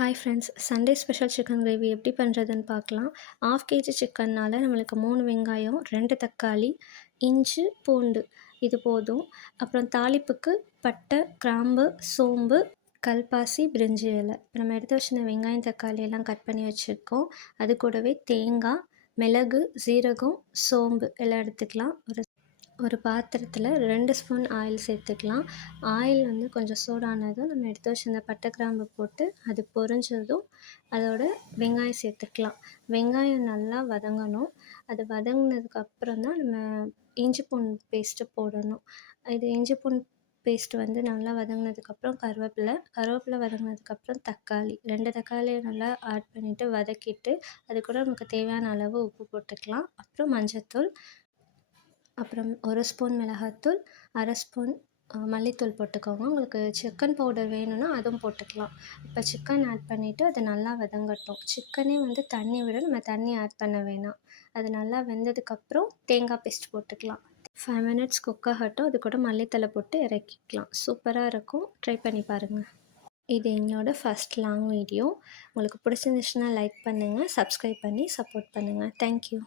Hi friends, Sunday special chicken gravy எப்படி பண்ணுறதுன்னு பார்க்கலாம். 1/2 கேஜி சிக்கன்னால நம்மளுக்கு 3 வெங்காயம், 2 தக்காளி, இஞ்சி, பூண்டு இது போதும். அப்புறம் தாளிப்புக்கு பட்டை, கிராம்பு, சோம்பு, கல்பாசி, பிரிஞ்சி இலை. நம்ம எடுத்து வச்சிருந்த வெங்காயம், தக்காளி எல்லாம் கட் பண்ணி வச்சுருக்கோம். அது கூடவே தேங்காய், மிளகு, சீரகம், சோம்பு எல்லாம் எடுத்துக்கலாம். ஒரு பாத்திரத்தில் 2 ஸ்பூன் ஆயில் சேர்த்துக்கலாம். ஆயில் வந்து கொஞ்சம் சூடானதும் நம்ம எடுத்து வச்சிருந்த பட்டை, கிராம்பு போட்டு அது பொரிஞ்சதும் அதோட வெங்காயம் சேர்த்துக்கலாம். வெங்காயம் நல்லா வதங்கணும். அது வதங்கினதுக்கப்புறம் தான் நம்ம இஞ்சி பூண்டு பேஸ்ட்டு போடணும். இது இஞ்சி பூண்டு பேஸ்ட் வந்து நல்லா வதங்கினதுக்கப்புறம் கருவேப்பிலை வதங்கினதுக்கப்புறம் தக்காளி 2 தக்காளியை நல்லா ஆட் பண்ணிவிட்டு வதக்கிட்டு அது கூட நமக்கு தேவையான அளவு உப்பு போட்டுக்கலாம். அப்புறம் மஞ்சத்தூள், அப்புறம் 1 ஸ்பூன் மிளகாத்தூள், 1/2 ஸ்பூன் மல்லித்தூள் போட்டுக்கோங்க. உங்களுக்கு சிக்கன் பவுடர் வேணும்னா அதுவும் போட்டுக்கலாம். இப்போ சிக்கன் ஆட் பண்ணிவிட்டு அது நல்லா வதங்கட்டும். சிக்கனே வந்து தண்ணி விட நம்ம தண்ணி ஆட் பண்ண வேணாம். அது நல்லா வெந்ததுக்கப்புறம் தேங்காய் பேஸ்ட் போட்டுக்கலாம். 5 மினிட்ஸ் குக் ஆகட்டும். அது கூட மல்லித்தழை போட்டு இறக்கிக்கலாம். சூப்பராக இருக்கும். ட்ரை பண்ணி பாருங்கள். இது என்னோடய ஃபஸ்ட் லாங் வீடியோ. உங்களுக்கு பிடிச்சிருந்துச்சுன்னா லைக் பண்ணுங்கள், சப்ஸ்கிரைப் பண்ணி சப்போர்ட் பண்ணுங்கள். தேங்க்யூ.